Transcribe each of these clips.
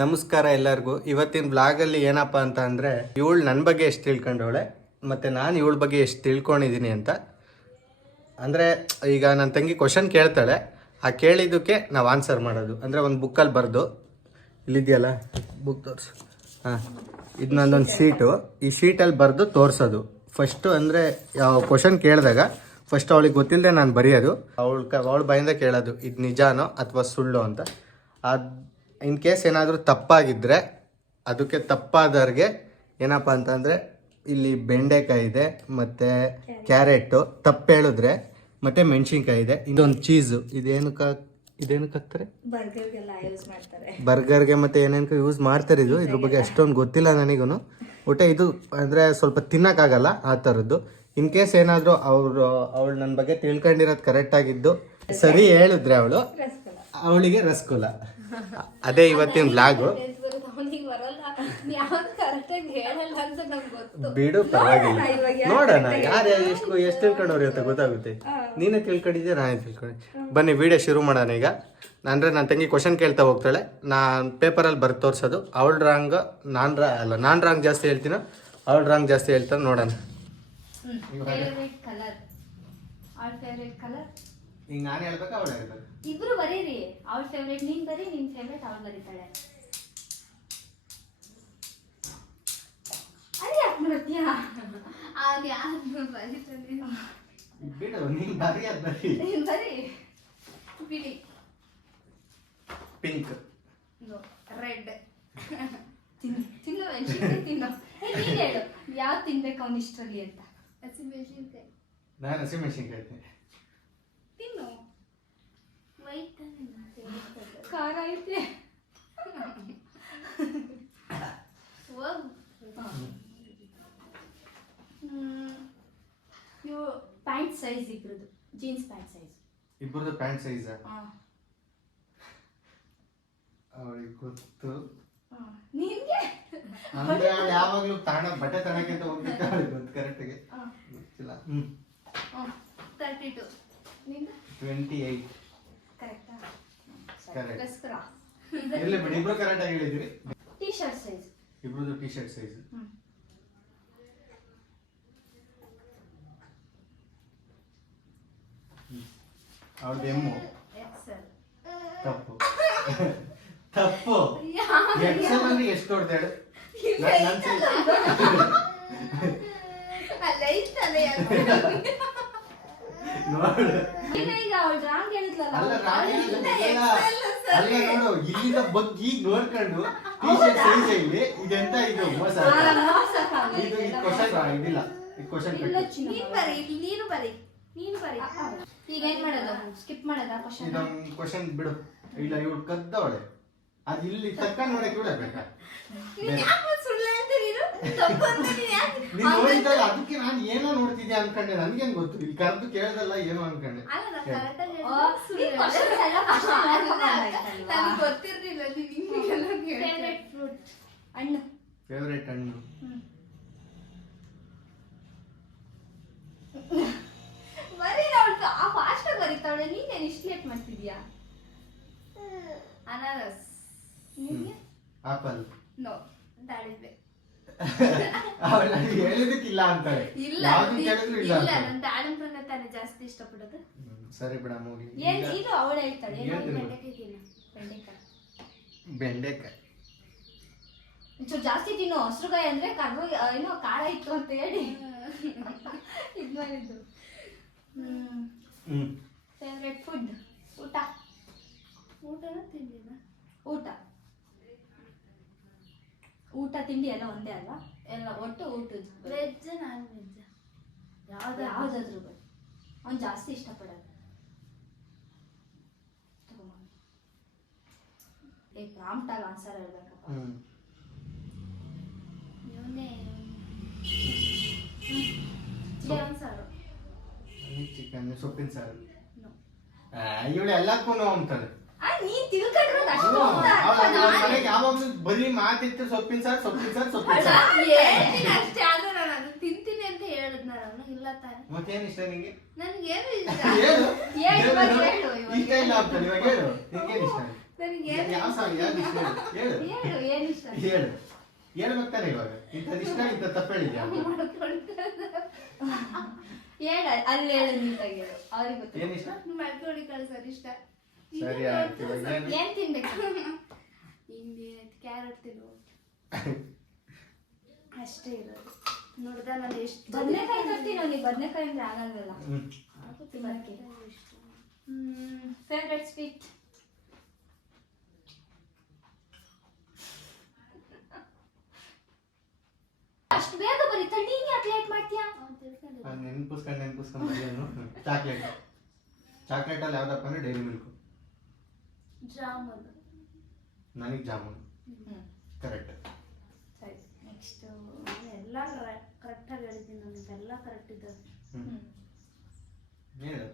ನಮಸ್ಕಾರ ಎಲ್ಲರಿಗೂ. ಇವತ್ತಿನ ಬ್ಲಾಗಲ್ಲಿ ಏನಪ್ಪ ಅಂತ ಅಂದರೆ ಇವಳು ನನ್ನ ಬಗ್ಗೆ ಎಷ್ಟು ತಿಳ್ಕೊಂಡವಳೆ, ಮತ್ತು ನಾನು ಇವಳ ಬಗ್ಗೆ ಎಷ್ಟು ತಿಳ್ಕೊಂಡಿದ್ದೀನಿ ಅಂತ. ಅಂದರೆ ಈಗ ನನ್ನ ತಂಗಿ ಕ್ವಶನ್ ಕೇಳ್ತಾಳೆ. ಆ ಕೇಳಿದ್ದಕ್ಕೆ ನಾವು ಆನ್ಸರ್ ಮಾಡೋದು. ಅಂದರೆ ಒಂದು ಬುಕ್ಕಲ್ಲಿ ಬರೆದು. ಇಲ್ಲಿದೆಯಲ್ಲ? ಬುಕ್ ತೋರಿಸು. ಹಾಂ. ಇದು ನಂದೊಂದು ಶೀಟು ಈ ಶೀಟಲ್ಲಿ ಬರೆದು ತೋರಿಸೋದು. ಫಸ್ಟು ಅಂದರೆ ಯಾವ ಕ್ವಶನ್ ಕೇಳಿದಾಗ ಫಸ್ಟ್ ಅವಳಿಗೆ ಗೊತ್ತಿಲ್ಲದೆ ನಾನು ಬರೆಯೋದು. ಅವಳು ಕ, ಅವಳ ಬಾಯಿಂದ ಕೇಳೋದು. ಇದು ನಿಜಾನೋ ಅಥವಾ ಸುಳ್ಳು ಅಂತ. ಅದು ಇನ್ ಕೇಸ್ ಏನಾದರೂ ತಪ್ಪಾಗಿದ್ದರೆ ಅದಕ್ಕೆ ತಪ್ಪಾದವ್ರಿಗೆ ಏನಪ್ಪ ಅಂತಂದರೆ ಇಲ್ಲಿ ಬೆಂಡೆಕಾಯಿ ಇದೆ ಮತ್ತು ಕ್ಯಾರೆಟು ತಪ್ಪು ಹೇಳಿದ್ರೆ ಮತ್ತು ಮೆಣಸಿನ್ಕಾಯಿ ಇದೆ. ಇದೊಂದು ಚೀಸು. ಇದೇನಕ್ಕೆ ಇದೇನಕ್ಕೆ ಹಾಕ್ತಾರೆ? ಬರ್ಗರ್ಗೆ ಮತ್ತು ಏನೇನು ಯೂಸ್ ಮಾಡ್ತಾರೆ ಇದು. ಇದ್ರ ಬಗ್ಗೆ ಅಷ್ಟೊಂದು ಗೊತ್ತಿಲ್ಲ ನನಗೂ ಒಟ್ಟೆ ಇದು ಅಂದರೆ ಸ್ವಲ್ಪ ತಿನ್ನೋಕ್ಕಾಗಲ್ಲ ಆ ಥರದ್ದು ಇನ್ ಕೇಸ್ ಏನಾದರೂ ಅವರು ಅವಳು ನನ್ನ ಬಗ್ಗೆ ತಿಳ್ಕೊಂಡಿರೋದು ಕರೆಕ್ಟಾಗಿದ್ದು ಸರಿ ಹೇಳಿದ್ರೆ ಅವಳು ಅವಳಿಗೆ ರಸಗುಲ್ಲ. ಅದೇ ಇವತ್ತಿನ ಬ್ಲಾಗು ಅವನಿಗೆ ಬರಲ್ಲ ಯಾವ್ದು ಕರೆಕ್ಟಾಗಿ ಹೇಳಲ್ಲ ಅಂತ ನಂಗೆ ಗೊತ್ತು ಬಿಡು ಪರವಾಗಿಲ್ಲ. ನೋಡೋಣ ಯಾರು ಎಷ್ಟು ಎಷ್ಟು ತಿಳ್ಕೊಂಡವ್ರಿ ಅಂತ ಗೊತ್ತಾಗುತ್ತೆ. ನೀನೇ ತಿಳ್ಕೊಂಡಿದ್ಯಾ ನಾನೇ ತಿಳ್ಕೊಂಡೆ. ಬನ್ನಿ ವಿಡಿಯೋ ಶುರು ಮಾಡೋಣ ಈಗ. ಅಂದರೆ ನನ್ನ ತಂಗಿ ಕ್ವಶನ್ ಕೇಳ್ತಾ ಹೋಗ್ತಾಳೆ. ನಾನು ಪೇಪರಲ್ಲಿ ಬರ್ದು ತೋರಿಸೋದು. ಅವಳ ರಾಂಗ್ ನಾನು ರಾ ಅಲ್ಲ ನಾನು ರಾಂಗ್ ಜಾಸ್ತಿ ಹೇಳ್ತೀನೋ ಅವಳ ರಾಂಗ್ ಜಾಸ್ತಿ ಹೇಳ್ತಾನೆ ನೋಡೋಣ. ಈಗ ನಾನು ಹೇಳ್ಬೇಕಾ ಅವಳು ಹೇಳ್ಬೇಕು. ಇಬ್ರು ಬರೀರಿ. ಅವ್ರ ಫೇವ್ರೇಟ್ ನೀನ್ ಬರೀ ನಿನ್ ಫೇವ್ರೇಟ್ ಅವಳು ಬರೀತಾಳೆ. ಅರೆ ಯಾಕೆ ಮಾಡ್ತೀಯಾ ಅವ್ನು ಯಾರು ಬರೀತಾನೆ ಬಿಡು ನೀನು ಬರೀ ಅದು ಬರೀ. ನೀನ್ ಬರೀ. ಬಿಡಿ. Pink red. ತಿನ್ನು ತಿನ್ನು ಮೆಣಸಿನ್ಕಾಯಿ ತಿನ್ನು. ಏ, ನೀನ್ ಹೇಳು. ಯಾವ್ದು ತಿನ್ಬೇಕು ಅವ್ನ ಇಷ್ಟರಲ್ಲಿ ಅಂತ? ಹಸಿಮೆಣಸಿನ್ಕಾಯಿ ನಾನು ಹಸಿಮೆಣಸಿನ್ಕಾಯಿ ಖಾರ ಐತೆ. ಇವು ಪ್ಯಾಂಟ್ ಸೈಜ್ ಇಬ್ರದ್ದು ಜೀನ್ಸ್ ಪ್ಯಾಂಟ್ ಸೈಜ್. ಇಬ್ಬರದು ಪ್ಯಾಂಟ್ ಸೈಜ್ ಅವಳಿಗೆ ಗೊತ್ತು. ನಿನ್ಗೆ ಅಂದ್ರೆ ಅವ್ಳು ಯಾವಾಗ್ಲೂ ತಾಣ ಬಟ್ಟೆ ತಣಕ್ಕೆ ಅಂತ ಹೋಗ್ತಿದ್ದ ಅವಳಿಗೆ ಗೊತ್ತು ಕರೆಕ್ಟಾಗಿ. ಗೊತ್ತಿಲ್ಲ. ಹ್ಮ್. Thirty two twenty eight. Plus ಕ್ರಾ ಇರ್ಲಿ ಬಿಡಿ ಇಬ್ರು ಕರೆಕ್ಟ್ ಆಗಿ ಹೇಳಿದ್ರಿ ಟೀ ಶರ್ಟ್ ಸೈಜ್ ಇಬ್ರದ್ದು ಟಿ ಶರ್ಟ್ ಸೈಜ್ ಅವ್ರದ್ದು ಎಮ್ಮು ತಪ್ಪು. ತಪ್ಪು. ಎಕ್ಸೆಲ್ ಅಂದ್ರೆ ಎಷ್ಟು ಇತ್ತಲ್ಲ. ನೋಡು. ಅಲ್ಲ. ನೋಡು ಇಲ್ಲಿಂದ ಬಗ್ಗೆ ಈಗ ನೋಡ್ಕೊಂಡು ಟಿ ಶರ್ಟ್ ಸೈಜ್ ಇಲ್ಲಿ ಇದೆಂತ ಇದು ಮೋಸ ಇದು ಈ ಕ್ವಶನ್ ಇದಿಲ್ಲ. ಈ ಕ್ವಶನ್ ನೀನ್ ಬರಿ ನೀನು ಬರಿ ನೀನು ಬರಿ. ಈಗ ಏನ್ ಮಾಡೋದು? ಸ್ಕಿಪ್ ಮಾಡೋದಾ ಕ್ವಶನ್ ಇದೊಂದು ಕ್ವಶನ್ ಬಿಡು. ಇಲ್ಲ ಇವಳು ಕದ್ದವಳೆ. ಅದು ಇಲ್ಲಿ ತಕ್ಕಂಡ್ ನೋಡಕ್ ಇವಳೆ ಬೇಕಾ? ಬೇರೆ. ಯಾಕೆ ಸುಳ್ಳು ಹೇಳ್ತೀರಿ ನೀನು? ತಪ್ಪು ಅಂತ ನೀನ್ ಯಾಕೆ ಅದಕ್ಕೆ ನಾನು ಏನೋ ನೋಡ್ತಿದ್ದೆ ಅನ್ಕೊಂಡೆ ನನ್ಗೇನ್ ಗೊತ್ತು? ಇಲ್ಲಿ ಕರೆದು ಕೇಳ್ದಲ್ಲ ಏನು ಅನ್ಕೊಂಡೆ? ಹಣ್ಣು. ಫೇವ್ರೇಟ್ ಹಣ್ಣು. ಬರೀ ಅವಳು ಆ ಫಾಸ್ಟ್ ಆಗಿ ಬರೀತಾವಳೆ ನೀನೇನು ಇಷ್ಟು ಲೇಟ್ ಮಾಡ್ತಿದ್ಯಾ? ಅನಾನಸ್ ಆಪಲ್ ನೋ ದಾಳಿಂಬೆ. ಅವಳು ಹೇಳಿದಕ್ಕಿಲ್ಲ ಅಂತಾಳೆ ಇಲ್ಲ ಯಾವ್ದು ಕೇಳಿದ್ರು ಇಲ್ಲ ಇಲ್ಲ ಅಂತಾಳೆ. ನಾನು ತಾನೆ ತಾನೇ ಜಾಸ್ತಿ ಇಷ್ಟಪಡೋದು. ಸರಿ ಬಿಡ ಮೂಗಿ ಏನ್ ಇದು ಅವಳು ಹೇಳ್ತಾಳೆ ಏನು ಹೇಳ್ತೀನಿ. ಬೆಂಡೆಕಾಯಿ ತಿನ್ನು. ಬೆಂಡೆಕಾಯಿ. ಬೆಂಡೆಕಾಯಿ. ಒಂಚೂರು ಜಾಸ್ತಿ ತಿನ್ನು ಹಸ್ರುಗಾಯಿ ಅಂದ್ರೆ ಕರ್ಬು ಏನೋ ಖಾರ ಇತ್ತು ಅಂತ ಹೇಳಿ. ಇದು ಮಾಡಿದ್ದು. ಹ್ಮ್. ಹ್ಮ್. ಫೇವ್ರೆಟ್ ಫುಡ್ ಊಟ. ಊಟನ ತಿಂದಿಲ್ಲ. ಊಟ. ಊಟ ತಿಂಡಿ ಎಲ್ಲ ಒಂದೇ ಅಲ್ವಾ? ಎಲ್ಲ ಒಟ್ಟು ಊಟ ವೆಜ್ ನಾನ್ ವೆಜ್ ಯಾವ್ದು ಬರ್ತದೆ ಅವ್ನು ಜಾಸ್ತಿ ಇಷ್ಟಪಡೋದು ತಗೊಂಬ. ಏ ಪ್ರಾಂಪ್ಟಾಗಿ ಆನ್ಸರ್ ಹೇಳ್ಬೇಕಪ್ಪ. ಹ್ಮ್. ಇವನೇ ಚಿಕನ್ ಸಾರು. ಚಿಕನ್ ಸೊಪ್ಪಿನ ಸಾರು. ಇವಳೆಲ್ಲಕ್ಕೂ ಇವಳು ಎಲ್ಲಕ್ಕೂ ಅಂತಾಳೆ ಬರೀ ಮಾತಿತ್ತು ಸೊಪ್ಪಿನ ಸಾರ್ ಸೊಪ್ಪಿನ ಸಾರು ಸೊಪ್ಪಿನ ಸಾರು. ಅಷ್ಟೇ ಆದ್ರೆ ನಾನು ತಿಂತೀನಿ ಅಂತ ಹೇಳಿದ್ನ ನಾನು ಇಲ್ಲ ತಾನೆ. ಮತ್ತೇನ್ ಇಷ್ಟ ನಿಂಗೆ? ನನ್ಗೇನು ಇಷ್ಟ. ಹೇಳು. ಇವಾಗ ಇಷ್ಟ ಇಲ್ಲ ಇವಾಗ ಹೇಳು. ನಿಂಗೇನ್ ಇಷ್ಟ? ನನಗೆ ಯಾವ ಸಾಂಗ್ ಯಾವ್ದು ಇಷ್ಟ? ಹೇಳು. ಹೇಳು. ಏನ್ ಇಷ್ಟ? ಹೇಳು. ಇವಾಗ. ಇಂಥದ್ದು ಇಷ್ಟ ಇಂಥ ತಪ್ಪು ಹೇಳಿದ್ಯಾ? ಹೇಳ ಅಲ್ಲಿ ಹೇಳು ನೀಟಾಗಿ ಹೇಳು. ಅವ್ರಿಗೆ ಗೊತ್ತಿಲ್ಲ. ಏನ್ ಇಷ್ಟ? ಮಾಡ್ಕೊಂಡು ಕಳ್ಸೋದು ಇಷ್ಟ. ಸರಿ ಆಯ್ತು ಇವಾಗ ಏನು ಏನ್ ತಿನ್ಬೇಕು? ಇನ್ನೇನೈತೆ ಕ್ಯಾರೆಟ್ ತಿನ್ನು ಅಷ್ಟೇ ಇರೋದು. ನೋಡ್ದ ನಾನು ಎಷ್ಟು ಬದನೆಕಾಯಿ ತರ್ತೀನಿ ನೀವು ಬದನೆಕಾಯಿ ಅಂದ್ರೆ ಆಗಲ್ವಲ್ಲ ಹ್ಮ್. ತಿನ್ನಕ್ಕೆ. ಹ್ಮ್ ಫೇವ್ರೆಟ್ ಸ್ವೀಟ್ ಅಷ್ಟು ಬೇಗ ಬರೀತಾ ನೀನ್ ಯಾಕೆ ಲೇಟ್ ಮಾಡ್ತೀಯಾ? ನಾನು ನೆನ್ಪಿಸ್ಕೊಂಡು ನೆನ್ಪಿಸ್ಕೊಂಡು ಚಾಕ್ಲೇಟ್ ಚಾಕ್ಲೇಟಲ್ಲಿ ಯಾವ್ದಪ್ಪ ಅಂದ್ರೆ ಡೈರಿ ಮಿಲ್ಕು ಜಾಮೂನ್. ನನಗೆ ಜಾಮೂನ್. ಕರೆಕ್ಟ್ ಸರಿ ನೆಕ್ಸ್ಟ್ ಎಲ್ಲ ಕರೆಕ್ಟಾಗಿ ಹೇಳಿದ್ದೀನಿ ನನಗೆಲ್ಲ ಕರೆಕ್ಟ್ ಇದ್ದಾವೆ ಹೇಳು.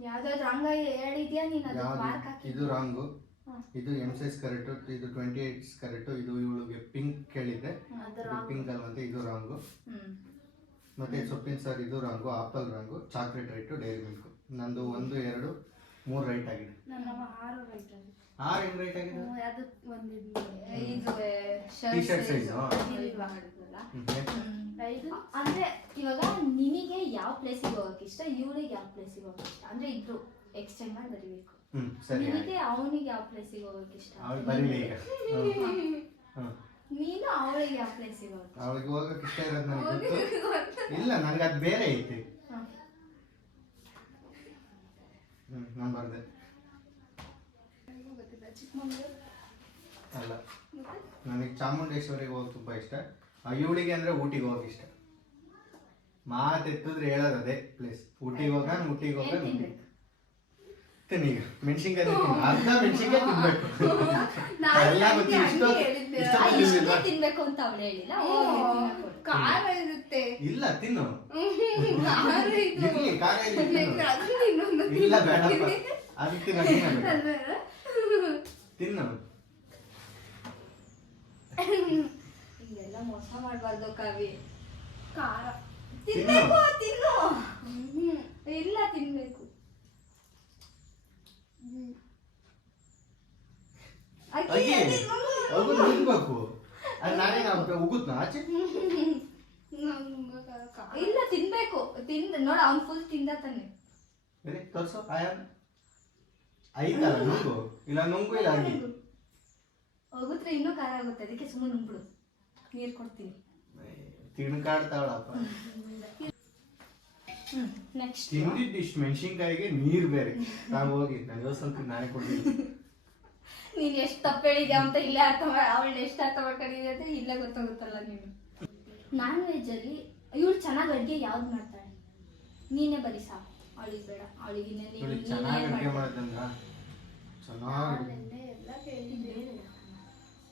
ಯಾವ್ದಾದ್ರು ರಾಂಗ ಹೇಳಿದ್ಯಾ ನೀನು ಯಾವ್ದು? ಮಾರ್ಕ್ ಹಾಕಿ ಇದು ರಾಂಗು ಹ್ಮ್. ಇದು ಎಂ ಸೈಜ್ ಕರೆಕ್ಟು ಇದು ಟ್ವೆಂಟಿ ಏಯ್ಟ್ಸ್ ಕರೆಕ್ಟು ಇದು ಇವಳಿಗೆ ಪಿಂಕ್ ಕೇಳಿದ್ದೆ ಅದು ಇದು ರಾಂಗ್ ಪಿಂಕ್ ಅಲ್ವಂತೆ ಇದು ರಾಂಗು ಹ್ಮ್. ಮತ್ತೆ ಸೊಪ್ಪಿನ ಸರ್ ಇದು wrong apple wrong chocolate right dairy milk ನಂದು ಒಂದು ಎರಡು ಮೂರು ರೈಟ್ ಆಗಿದೆ. ಆರು ಹೆಂಗ್ ರೈಟ್ ಆಗಿದೆ? ಇದು ಅಂದ್ರೆ ಇವಾಗ ನಿನಗೆ ಯಾವ ಪ್ಲೇಸಿಗೆ ಹೋಗಕ್ ಇಷ್ಟ ಇವಳಿಗೆ ಯಾವ ಪ್ಲೇಸಿಗೆ ಹೋಗಕ್ ಇಷ್ಟ? ಅಂದ್ರೆ ಇಬ್ರು ಎಕ್ಸ್ಚೇಂಜ್ ಮಾಡಿ ಬರಿಬೇಕು. ಹ್ಮ್ ಸರಿ ಆಯ್ತು. ನಿನಗೆ ಅವನಿಗೆ ಯಾವ ಪ್ಲೇಸಿಗೆ ಹೋಗಕ್ ಇಷ್ಟ? ಅವಳು ಬರೀಲಿ ಈಗ. ಹ್ಮ್ ನೀನು ಅವಳಿಗೆ ಯಾವ ಪ್ಲೇಸಿಗೆ ಅವಳಿಗೆ ಹೋಗಕ್ಕೆ ಇಷ್ಟ ಇರೋದು ನನಗೆ ಗೊತ್ತು. ಇಲ್ಲ ನನಗೆ ಅದು ಬೇರೆ ಐತಿ. ಹ್ಮ್, ನಾನು ಬರ್ದೆ. ಅಲ್ಲ, ನನಗೆ ಚಾಮುಂಡೇಶ್ವರಿಗೆ ಹೋಗಕ್ಕೆ ತುಂಬ ಇಷ್ಟ. ಇವಳಿಗೆ ಅಂದ್ರೆ ಊಟಿಗೆ ಹೋಗಕ್ಕೆ ಇಷ್ಟ. ಮಾತೆತ್ತಿದ್ರೆ ಹೇಳೋದು ಅದೇ ಪ್ಲೇಸ್ ಊಟಿಗೆ ಹೋಗೋಣ ಊಟಿಗೆ ಹೋಗೋಣ? ತಿನ್ನೀಗ ಮೆಣಸಿನ್ಕಾಯಿ ತಿಂತೀನಿ ಅರ್ಧ ಮೆಣಸಿನ್ಕಾಯಿ ತಿನ್ಬೇಕು. ನಾನು ಎಲ್ಲ ಗೊತ್ತು ಇಷ್ಟೇ. ತಿನ್ಬೇಕು ಅಂತ ಅವಳು ಹೇಳಿಲ್ಲ. ಖಾರ ಇರುತ್ತೆ. ಇಲ್ಲ ತಿನ್ನು. ಇರ್ಲಿ ಖಾರ ಇಲ್ಲ ಬೇಡ ಅದು ತಿನ್ನು ನೀನೇ ತಿನ್ನು. ಇದೆಲ್ಲ ಮೋಸ ಮಾಡಬಾರ್ದು ಕವಿ. ಖಾರ ತಿನ್ಬೇಕು ತಿನ್ನು. ಇಲ್ಲ ತಿನ್ಬೇಕು. ಅಗಿ ಉಗುತ್ನ ಆಚೆ? ಇಲ್ಲ ತಿನ್ಬೇಕು. ತಿನ್ ನೋಡ ಅವ್ನು ಫುಲ್ ತಿಂದ ತಾನೆ. ತೋರ್ಸು. ಆಯಾಮ್ ಐತಲ್ಲ ನುಂಗು. ಇಲ್ಲ ನುಂಗು ಇಲ್ಲ ಆಗಿ ಹೋಗುತ್ರೆ ಇನ್ನೂ ಖಾರ ಆಗುತ್ತೆ. ಅದಕ್ಕೆ ಸುಮ್ಮನೆ ನುಂಗ್ಬಿಡು ನೀರ್ ಕೊಡ್ತೀನಿ. ತಿಣ್ಕಾಡ್ತಾವಳಪ್ಪ. ನೆಕ್ಸ್ಟ್ ತಿಂದಿದ್ದು ಇಷ್ಟು ಮೆಣಸಿನ್ಕಾಯಿಗೆ ನೀರ್ ಬೇರೆ. ನಾವು ಹೋಗಿ ನಾನು ಸ್ವಲ್ಪ ನಾನೇ ಕೊಡ್ತೀನಿ. ನೀನ್ ಎಷ್ಟು ತಪ್ಪು ಹೇಳಿದ್ಯಾ ಅಂತ ಇಲ್ಲೇ ಅರ್ಥ ಮಾಡಿ ಅವಳು ಎಷ್ಟು ಅರ್ಥ ಮಾಡ್ಕೊಂಡಿದ್ಯಾ ಅಂತ ಇಲ್ಲೇ ಗೊತ್ತಾಗುತ್ತಲ್ಲ ನೀನು ನಾನ್ ವೆಜ್ ಅಲ್ಲಿ ಇವಳು ಚೆನ್ನಾಗಿ ಅಡ್ಗೆ ಯಾವ್ದು ಮಾಡ್ತಾಳೆ? ನೀನೇ ಬರೀ ಸಾಕು. ಅವಳಿಗೆ ಬೇಡ. ಅವಳಿಗೆ ಚೆನ್ನಾಗಿ ಅಡುಗೆ ಮಾಡೋದಂದ್ರ ಚೆನ್ನಾಗಿ ಎಲ್ಲ ಕೇಳಿದ್ದೆ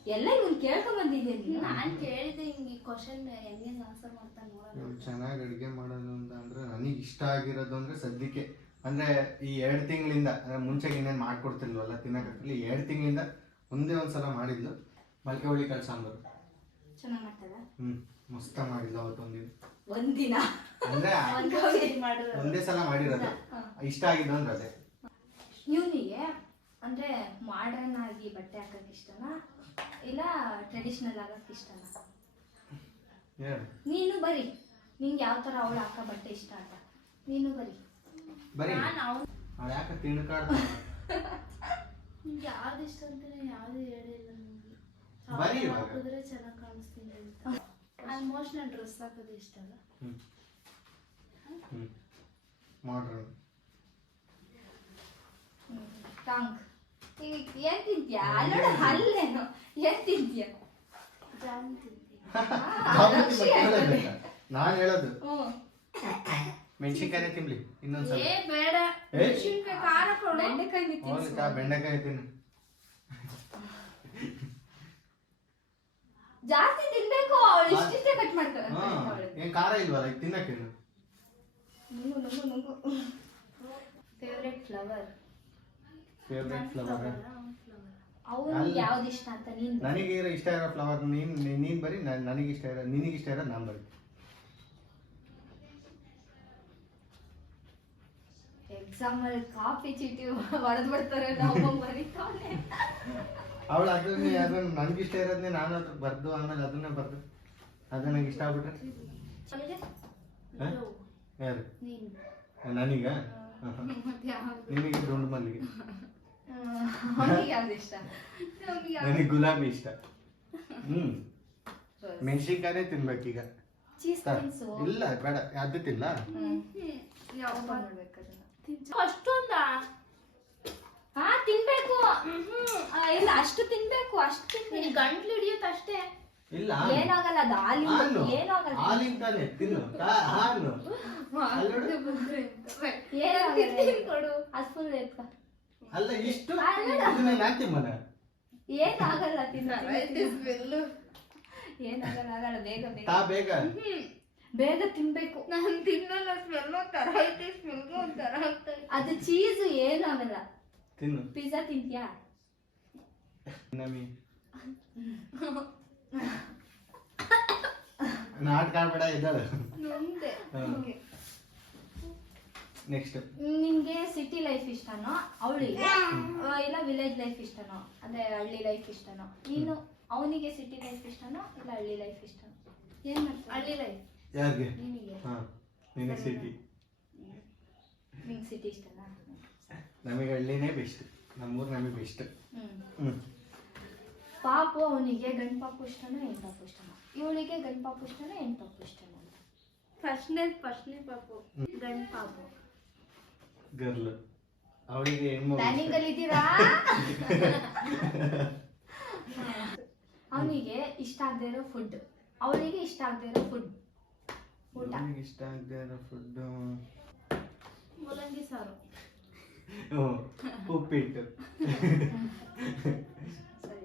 ಎಲ್ಲ ಇವನ್ ಕೇಳ್ಕೊಂಡ್ ಬಂದಿದ್ದೀನಿ. ನೀನು ಕೇಳಿದೆ ಹಿಂಗೆ ಕ್ವಶನ್ ಹೆಂಗೆ ಆನ್ಸರ್ ಮಾಡ್ತಾ ನೋಡೋಣ ಇವಳು ಚೆನ್ನಾಗಿ ಅಡುಗೆ ಮಾಡೋದು ಅಂತ ಅಂದ್ರೆ ನನಗೆ ಇಷ್ಟ ಆಗಿರೋದು ಅಂದ್ರೆ ಸದ್ಯಕ್ಕೆ. ಅಂದ್ರೆ ಈ ಎರಡು ತಿಂಗಳಿಂದ ಅಂದ್ರೆ ಮುಂಚೆಗೆ ಇನ್ನೇನು ಮಾಡ್ಕೊಡ್ತಿಲ್ವಲ್ಲ ತಿನ್ನಕತ್ತಿಲ್ಲ ಎರಡು ತಿಂಗಳಿಂದ ಒಂದೇ ಒಂದ್ಸಲ ಮಾಡಿದ್ಲು. ಮಲ್ಕೆ ಹುಳಿ ಕಾಳು ಸಾಂಬಾರು ಚೆನ್ನಾಗಿ ಮಾಡ್ತಾಳ ಹ್ಮ್ ಮಸ್ತ ಮಾಡಿದ್ಲು ಅವತ್ತು ಒಂದಿನ? ಒಂದಿನ ಅಂದ್ರೆ ಒಂದೇ ಸಲ ಮಾಡಿರೋದು. ಇಷ್ಟ ಆಗಿದ್ದು ಅಂದ್ರೆ ಅದೇ. ಇವನಿಗೆ ಅಂದ್ರೆ ಮಾಡರ್ನ್ ಆಗಿ ಬಟ್ಟೆ ಹಾಕಕ್ ಇಷ್ಟನಾ? ಇಲ್ಲ ಟ್ರೆಡಿಷನಲ್ ಆಗಕ್ಕೆ ಇಷ್ಟನಾ ನೀನು ಬರಿ. ನಿಂಗೆ ಯಾವ ತರ ಅವಳು ಹಾಕೋ ಬಟ್ಟೆ ಇಷ್ಟ ಅಂತ. ನೀನು ಬರಿ. ಬರಿ. ನಾನು ಅವ್ನು ಅವಳು ಯಾಕೆ ನಿಮ್ಗೆ ಯಾವ್ದು ಇಷ್ಟ ಅಂತ ಯಾವ್ದು ಹೇಳಿಲ್ಲ ನಿಮ್ಗೆ ಬರೀ ಇವಾಗ. ಹಾಕಿದ್ರೆ ಚೆನ್ನಾಗಿ ಕಾಣಿಸ್ತೀನಿ ಅಂತ. ಆಲ್ಮೋಸ್ಟ್ ನಾನು ಡ್ರೆಸ್ ಹಾಕೋದು ಇಷ್ಟ ಅಲ್ಲ. ಮಾಡ್ರನ್ ಟಾಂಗ್. ಈಗ ಏನ್ ತಿಂತ್ಯಾ ಅಲ್ಲೋಡ ಅಲ್ಲೇನು ಏನ್ ತಿಂತ್ಯಾ ನಾನು ಹೇಳೋದು. ಹ್ಮ್. ಮೆಣಸಿನ್ಕಾಯಿ ತಿನ್ಲಿ ಇನ್ನೊಂದ್ಸಲ. ಏ ಬೇಡ. ಏ? ಮೆಣಸಿನ್ಕಾಯಿ ಖಾರ ಕೊಡು. ಬೆಂಡೆಕಾಯಿ ಹೋಗ್ಲಿಕ್ಕ ಬೆಂಡೆಕಾಯಿ ತಿನ್ನು. ಜಾಸ್ತಿ ತಿನ್ಬೇಕು ಅವಳು ಇಷ್ಟಿಷ್ಟೇ ಕಟ್ ಮಾಡ್ತಾರೆ ಹಾ ಏನ್ ಖಾರ ಇಲ್ವಲ್ಲ ಈಗ ತಿನ್ನಕ್ಕೇನು ನುಂಗು ನುಂಗು ನುಂಗು. ಫೇವ್ರೆಟ್ ಫ್ಲವರ್ ಫೇವ್ರೆಟ್ ಫ್ಲವರ್ ಅಲ್ಲಿ- ಯಾವ್ದು ಇಷ್ಟ ಅಂತ ನೀನು ನನಗೆ ಇರೋ ಇಷ್ಟ ಇರೋ ಫ್ಲವರ್ ನೀನ್ ನೀನು ಬರಿ ನಾನ್- ನನಗೆ ಇಷ್ಟ ಇರೋ ನಿನಗೆ ಇಷ್ಟ ಇರೋ ನಾನು ಬರಿ. ಹೇಳು ಎಕ್ಸಾಮ್ ಅಲ್ಲಿ ಕಾಫಿ ಚೀಟಿ ಹೊಡೆದ್ ಬಿಡ್ತಾರೆ ಬರೀತಾನೆ ಅವಳು ಅದನ್ನೇ ಅದನ್ನ ನನ್ಗೆ ಇಷ್ಟ ಇರೋದನ್ನೇ ನಾನು ಅದ್ರ ಬರ್ದು ಆಮೇಲೆ ಅದನ್ನೇ ಬರ್ದು. ಅದು ನಂಗೆ ಇಷ್ಟ ಆಗ್ಬಿಟ್ರೆ? ಯಾರು? ನೀನು. ನನಗ? ನಿಮಗೆ ನಿನಗೆ ದುಂಡು ಮಲ್ಲಿಗೆ. ಅವನಿಗೆ ಯಾವ್ದು ಇಷ್ಟ ನಮ್ಗೆ ಯಾವ್ದು? ನನಗೆ ಗುಲಾಬಿ ಇಷ್ಟ. ಹ್ಮ್. ಮೆಣಸಿನ್ಕಾಯೇ ತಿನ್ಬೇಕೀಗ. ಚೀಸ್ ತ- ತಿನ್ಸು ಇಲ್ಲ ಬೇಡ ಅದು ತಿಲ್ಲ ಯಾವ ಮಾಡ್ಬೇಕು ಅದನ್ನ. ಅಷ್ಟೊಂದ? ಹಾ ತಿನ್ಬೇಕು. ಆ, ಇಲ್ಲ ಅಷ್ಟು ತಿನ್ಬೇಕು ಅಷ್ಟು ತಿನ್ಬೇಕು. ಗಂಟ್ಲು ಹಿಡಿಯುತ್ತೆ ಅಷ್ಟೇ. ಇಲ್ಲ ಏನಾಗಲ್ಲ ಅದು ಹಾಲಿಂದ ಹಾಲು. ಏನಾಗಲ್ಲ. ಹಾಲಿನ ತಾನೆ ತಿನ್ನು. ಕಾ- ಹಾಲು. ಅಲ್ಲೋಡು. ಏನಾಗಲ್ಲ? ಕೊಡು ಅದು ಫುಲ್ ಅಲ್ಲ ಇಷ್ಟು. ಇದನ್ನ ನಾತಿ ಮನ. ಏನಾಗಲ್ಲ ತಿನ್ನು. ಏನಾಗಲ್ಲ ಆಗಲ್ಲ ಬೇಗ ಬೇಗ. ತಾ ಬೇಗ? ಬೇಗ ತಿನ್ಬೇಕು. ನಾನು ತಿನ್ನಲ್ಲ ಸ್ಮೆಲ್ ಒಂಥರ ಐತೆ ಸ್ಮೆಲ್ ಒಂಥರ ಆಗ್ತದೆ ಅದು ಚೀಸ್ ಏನಾಗಲ್ಲ ತಿನ್ನು. ಪಿಜ್ಜಾ ತಿಂತ್ಯಾ? ನಮಿ. ನಾಟಕ ಆಡ್ಬೇಡ ಇದ್ದಾಳೆ. ನಮ್ದೆ. ನೆಕ್ಸ್ಟ್ ನಿನ್ಗೆ ಸಿಟಿ ಲೈಫ್ ಇಷ್ಟನೋ ಅವಳಿಗೆ. ಇಲ್ಲ ವಿಲೇಜ್ ಲೈಫ್ ಇಷ್ಟನೋ ಅಂದ್ರೆ ಹಳ್ಳಿ ಲೈಫ್ ಇಷ್ಟನೋ. ನೀನು ಅವನಿಗೆ ಸಿಟಿ ಲೈಫ್ ಇಷ್ಟನೋ ಇಲ್ಲ ಹಳ್ಳಿ ಲೈಫ್ ಇಷ್ಟನೋ? ಏನ್ ಮಾಡ್ತೀಯ? ಹಳ್ಳಿ ಲೈಫ್ ಯಾರಿಗೆ? ನಿನಗೆ. ಹಾ ನಿನಗೆ ಸಿಟಿ ನಿಂಗೆ ಸಿಟಿ ಇಷ್ಟನಾ? ನಮಗೆ ಹಳ್ಳಿನೇ ಬೆಸ್ಟ್ ನಮ್ಮೂರು ನಮಗೆ ಬೆಸ್ಟ್ ಹ್ಮ್. ಹ್ಮ್. ಪಾಪು ಅವನಿಗೆ ಗಂಡು ಪಾಪು ಇಷ್ಟನೋ ಹೆಣ್ಣು ಪಾಪು ಇಷ್ಟನೋ? ಇವಳಿಗೆ ಗಂಡು ಪಾಪು ಇಷ್ಟನೋ ಹೆಣ್ಣು ಪಾಪು ಇಷ್ಟನೋ? ಫಸ್ಟ್ನೇ ಫಸ್ಟ್ನೇ ಪಾಪು. ಗಂಡ್ ಪಾಪು. ಗರ್ಲ್. ಅವಳಿಗೆ ಹೆಣ್ಮಗು ಇದ್ದೀರಾ? ಅವನಿಗೆ ಇಷ್ಟ ಆಗದೆ ಇರೋ ಫುಡ್ ಅವಳಿಗೆ ಇಷ್ಟ ಆಗದೆ ಇರೋ ಫುಡ್ ಊಟ. ಅವ್ನಿಗೆ ಇಷ್ಟ ಆಗದೆ ಇರೋ ಫುಡ್ ಮೂಲಂಗಿ ಸಾರು. ಉಪ್ಪಿಟ್ಟು.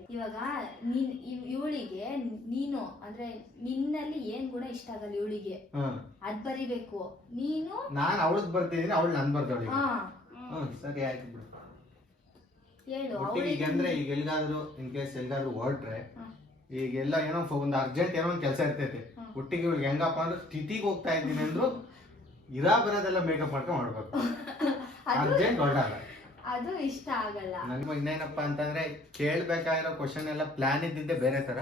ಇವಾಗ ನೀನ್ ಇವಳಿಗೆ ನೀನು ಅಂದ್ರೆ ನಿನ್ನಲ್ಲಿ ಏನ್ ಗುಣ ಇಷ್ಟ ಆಗಲ್ಲ ಇವಳಿಗೆ? ಅದ್ ಬರಿಬೇಕು. ನೀನು? ನಾನು ಅವಳದ್ ಬರ್ತಿದ್ದೀನಿ ಅವಳು ನನ್ ಬರ್ತಾಳೆ ಹಾ. ಸರಿ ಆಯ್ತು ಬಿಡು. ಹೇಳು ಒಟ್ಟಿಗೆ ಈಗ ಅಂದ್ರೆ ಈಗ ಎಲ್ಗಾದ್ರು ಇನ್ ಕೇಸ್ ಎಲ್ಲಾದ್ರೂ ಹೊರಟ್ರೆ ಈಗೆಲ್ಲ ಈಗ ಎಲ್ಲ ಏನೋ ಒಂದು ಅರ್ಜೆಂಟ್ ಏನೋ ಒಂದು ಕೆಲಸ ಇರ್ತೈತೆ. ಒಟ್ಟಿಗೆ ಇವ್ರಿಗೆ ಹೆಂಗಪ್ಪ ಅಂದ್ರೆ ಸ್ಥಿತಿಗೆ ಹೋಗ್ತಾ ಇದ್ದೀನಿ ಅಂದ್ರು ಇರಾ ಬರೋದೆಲ್ಲ ಮೇಕಪ್ ಮಾಡ್ಕೊಂಡು ಮಾಡ್ಬೇಕು. ಅರ್ಜೆಂಟ್ ಹೊರಡಲ್ಲ ಅದು ಇಷ್ಟ ಆಗಲ್ಲ. ನನ್ಗೂ ಇನ್ನೇನಪ್ಪ ಅಂತಂದ್ರೆ ಕೇಳ್ಬೇಕಾಗಿರೋ ಕ್ವಶನ್ ಎಲ್ಲ ಪ್ಲಾನ್ ಇದ್ದಿದ್ದೆ ಬೇರೆ ತರ.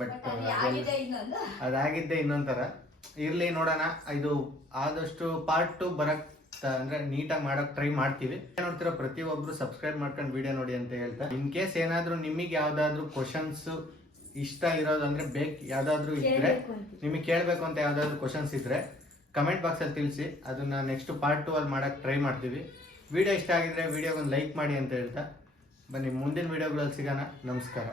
ಬಟ್ ಆಗಿದೆ ಇನ್ನೊಂದು. ಅದಾಗಿದ್ದೆ ಇನ್ನೊಂಥರ ತರ ಇರ್ಲಿ ನೋಡೋಣ. ಇದು ಆದಷ್ಟು ಪಾರ್ಟ್ ಟು ಬರಕ್ ಅಂದ್ರೆ ನೀಟಾಗಿ ಮಾಡೋಕೆ ಟ್ರೈ ಮಾಡ್ತೀವಿ. ನೋಡ್ತಿರೋ ಪ್ರತಿಯೊಬ್ರು ಸಬ್ಸ್ಕ್ರೈಬ್ ಮಾಡ್ಕೊಂಡು ವಿಡಿಯೋ ನೋಡಿ ಅಂತ ಹೇಳ್ತಾರೆ ಇನ್ ಕೇಸ್ ಏನಾದ್ರೂ ನಿಮಗೆ ಯಾವ್ದಾದ್ರು ಕ್ವಶನ್ಸ್ ಇಷ್ಟ ಇರೋದು ಅಂದ್ರೆ ಬೇಕ್ ಯಾವ್ದಾದ್ರು ಇದ್ರೆ ನಿಮಗೆ ಕೇಳಬೇಕು ಅಂತ ಯಾವ್ದಾದ್ರು ಕ್ವಶನ್ಸ್ ಇದ್ರೆ ಕಮೆಂಟ್ ಬಾಕ್ಸ್ ಅಲ್ಲಿ ತಿಳಿಸಿ. ಅದನ್ನ ನೆಕ್ಸ್ಟ್ ಪಾರ್ಟ್ ಟು ಅಲ್ಲಿ ಮಾಡಕ್ ಟ್ರೈ ಮಾಡ್ತೀವಿ. ವಿಡಿಯೋ ಇಷ್ಟ ಆಗಿದ್ರೆ ವಿಡಿಯೋಗೊಂದು ಲೈಕ್ ಮಾಡಿ ಅಂತ ಹೇಳ್ತಾ. ಬನ್ನಿ ಮುಂದಿನ ವಿಡಿಯೋಗಳಲ್ಲಿ ಸಿಗೋಣ. ನಮಸ್ಕಾರ.